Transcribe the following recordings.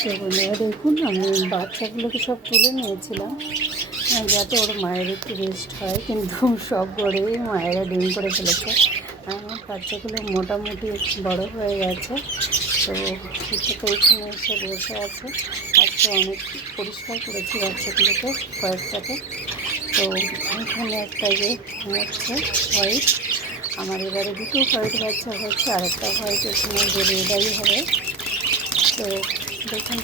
তো বন্ধুরা দেখুন, আমি বাচ্চাগুলোকে সব তুলে নিয়েছিলাম যাতে ওর মায়ের একটু রেস্ট হয়, কিন্তু সব ঘরেই মায়েরা ডিম করে ফেলেছে। আমার বাচ্চাগুলো মোটামুটি বড় হয়ে গেছে। তো তো এখানে এসে বসে আছে। আজকে অনেক পরিষ্কার করেছি বাচ্চাগুলোকে, কয়েকটাকে। তো এখানে একটা যে হচ্ছে হোয়াইট, আমার এবারে দুটো হোয়াইট বাচ্চা হচ্ছে, আর একটা হোয়াইট এখানে যে রেডাই হবে। তো দেখুন,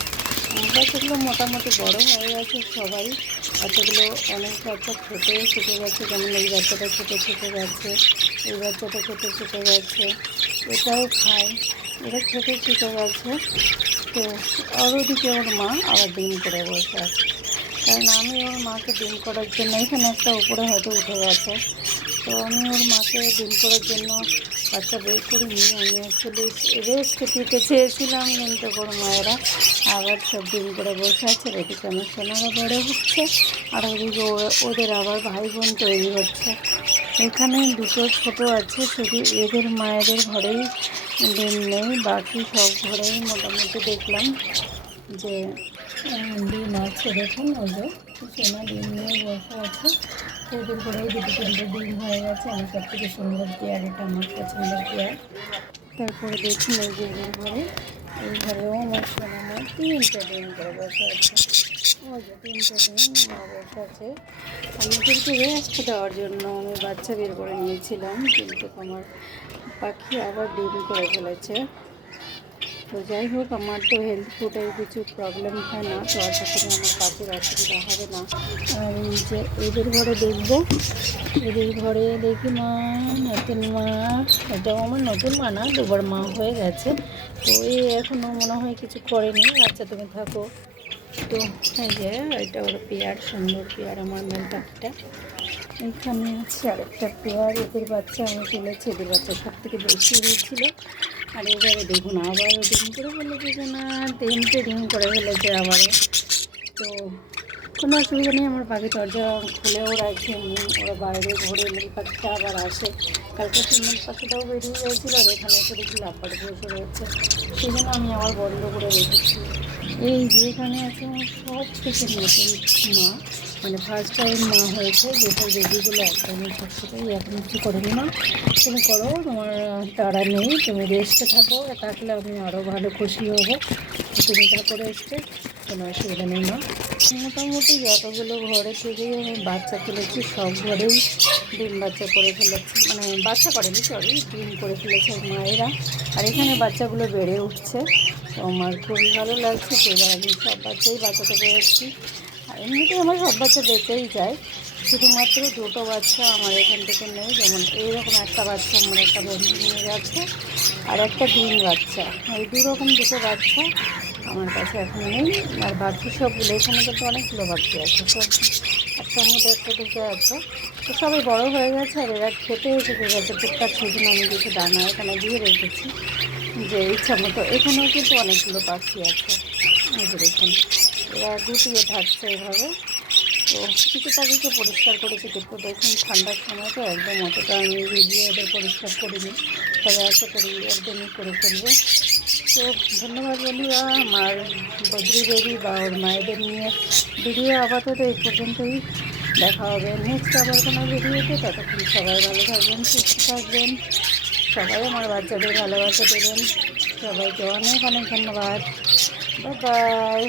বাচ্চাগুলো মোটামুটি বড় হয়ে গেছে সবাই। বাচ্চাগুলো অনেক বাচ্চা খেতে শিখে গেছে, যেমন এই বাচ্চাটা খেতে শিখে গেছে, এই বাচ্চাটা খেতে শিখে গেছে, এটাও খায়, এটা খেতে শিখে গেছে। তো আর ওদিকে ওর মা আবার ডিম করে বসে আছে, কারণ আমি ওর মাকে ডিম করার জন্য, এখানে একটা উপরে হয়তো উঠে গেছে, তো আমি ওর মাকে ডিম করার জন্য বাচ্চা বের করিনি। আমি অ্যাকচুয়ালি রেস্ট দিতে চেয়েছিলাম, কিন্তু ওর মায়েরা আবার সব ডিম করে বসে আছে। এদিকে আমার সোনারা বড়ো হচ্ছে, আর ওদিকে ওদের আবার ভাই বোন তৈরি হচ্ছে। এখানে দুটো ছোট আছে, শুধু এদের মায়েদের ঘরেই ডিম নেই, বাকি সব ঘরেই মোটামুটি দেখলাম যে ডিম আছে। দেখুন ওই যে সোনা ডিম নিয়ে বসে আছে, তো ওদের ঘরেই দুটো তিনটে ডিম হয়ে গেছে। আমার সব থেকে সুন্দর পেয়ার, এটা আমার পছন্দের পেয়ার। তারপরে দেখুন এই যে এদের ঘরে, এই ঘরেও আমার সোনা আমার তিনটে ডিম করে বসে আছে। ওই যে তিনটে ডিম মা বসে আছে। আমি কিন্তু রেস্ট দেওয়ার জন্য আমি বাচ্চা বের করে নিয়েছিলাম, কিন্তু আমার পাখি আবার ডিম করে ফেলেছে। তো যাই হোক, আমার তো হেলথ ফুডের কিছু প্রবলেম হয় না, তো আশা করি আমার পাখির অসুবিধা হবে না। আর এই যে এদের ঘরে দেখবো, এদের ঘরে দেখি মা, নতুন মা, এটাও আমার নতুন মা না, দুবার মা হয়ে গেছে। তো এই এখনও মনে হয় কিছু করেনি। আচ্ছা তুমি থাকো। তো এই যে এটা ওর পেয়ার, সুন্দর পেয়ার আমার মেল পাখিটা। এখানে আছে আরেকটা পেয়ার, এদের বাচ্চা আমি তুলেছি, এদের বাচ্চা সব থেকে বেশি হয়েছিল। আর এবারে দেখুন আবারও ডিম করে ফেলেছে, যে না তিনটে ডিম করে ফেলেছে আবারও। তো কোনো অসুবিধা নেই, আমার পাখি দরজা খুলেও রাখিনি, ওরা বাইরে ঘুরে মেল পাখিটা আবার আসে। কালকে ফিমেল পাখিটাও বেরিয়ে গিয়েছিলো, আর এখানে এসে দেখি লাফাট বসে রয়েছে, সেই জন্য আমি আবার বন্ধ করে রেখেছি। এই যে এখানে আছে আমার সব থেকে নতুন মা, মানে ফার্স্ট টাইম মা হয়েছে, যেটা বেবিগুলো একদমই ছোট্টোটাই, এখন কিছু করেনি মা, তুমি করো, তোমার তাড়া নেই, তুমি রেস্টে থাকো, থাকলে আমি আরও ভালো খুশি হবো। তুমি থাকো রেস্টে, কোনো অসুবিধা নেই মা। মোটামুটি যতগুলো ঘরে থেকেই আমি বাচ্চা তুলেছি, সব ঘরেই ডিম বাচ্চা করে ফেলেছে, মানে বাচ্চা করেনি, সরি, ডিম করে ফেলেছে মায়েরা। আর এখানে বাচ্চাগুলো বেড়ে উঠছে, তো আমার খুবই ভালো লাগছে যে এবার আমি সব বাচ্চাই বাঁচাতে পেরেছি। আর এমনিতেই আমার সব বাচ্চা বেঁচেই যায়, শুধুমাত্র দুটো বাচ্চা আমার এখান থেকে নেই। যেমন এইরকম একটা বাচ্চা আমার একটা বন্ধু নিয়ে গেছে, আর একটা ডিম বাচ্চা, এই দুরকম দুটো বাচ্চা আমার কাছে এখন নেই। আর বাকি সবগুলো, এখানে কিন্তু অনেকগুলো বাচ্চা আছে, সব একটার মধ্যে একটা দুটো আছে, তো সবাই বড় হয়ে গেছে, আর এরা খেতেও শিখে গেছে টুকটাক, সেই জন্য আমি কিছু দানা এখানে দিয়ে রেখেছি যে ইচ্ছা মতো। এখানেও কিন্তু অনেকগুলো পাখি আছে, এই যে দেখুন এরা গুটিয়ে থাকছে এভাবে। তো কিছু পাখিকে পরিষ্কার করেছি, কিন্তু দেখুন ঠান্ডার সময় তো একদম অতটা আমি ভিজিয়ে ওদের পরিষ্কার করিনি, তবে আশা করি একদমই করে ফেলবো। তো ধন্যবাদ বন্ধুরা, আমার বদ্রি বেবি বা ওর মায়েদের নিয়ে ভিডিও আপাতত এই পর্যন্তই। দেখা হবে নেক্সট আবার কোনো ভিডিওতে, ততক্ষণ সবাই ভালো থাকবেন, সুস্থ থাকবেন, সবাই আমার বাচ্চাদের ভালোবাসা দেবেন। সবাইকে অনেক অনেক ধন্যবাদ। Bye bye.